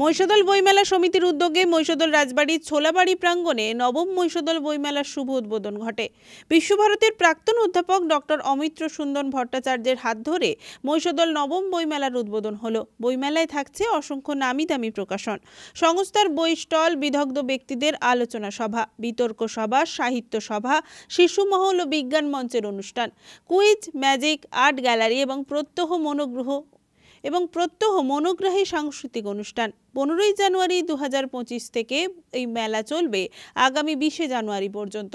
মহিষাদল বইমেলা সমিতির উদ্যোগে মহিষাদল রাজবাড়ির ছোলাবাড়ি প্রাঙ্গণে নবম মহিষাদল বইমেলার শুভ উদ্বোধন ঘটে। বিশ্বভারতীর প্রাক্তন অধ্যাপক ডক্টর অমিত্র সুন্দর ভট্টাচার্যের হাত ধরে মহিষাদল নবম বইমেলার উদ্বোধন হলো। বইমেলায় থাকছে অসংখ্য নামি দামি প্রকাশন, সংস্থার বই স্টল, বিদগ্ধ ব্যক্তিদের আলোচনা সভা, বিতর্ক সভা, সাহিত্য সভা, শিশু মহল ও বিজ্ঞান মঞ্চের অনুষ্ঠান, কুইজ, ম্যাজিক, আর্ট গ্যালারি এবং প্রত্যহ মনোগ্রাহী সাংস্কৃতিক অনুষ্ঠান। 15 জানুয়ারি 2025 থেকে এই মেলা চলবে আগামী 20 জানুয়ারি পর্যন্ত।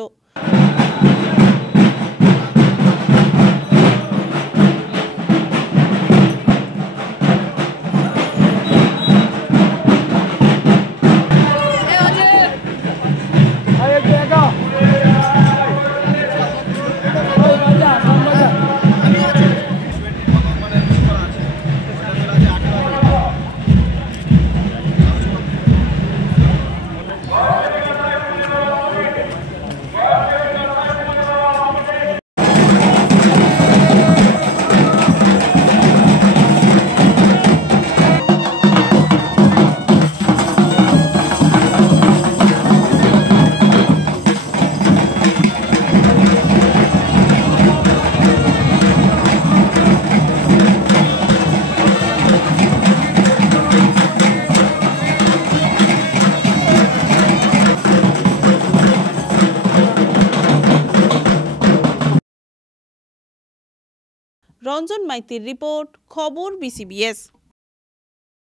রঞ্জন মাইতির রিপোর্ট, খবর BCBS।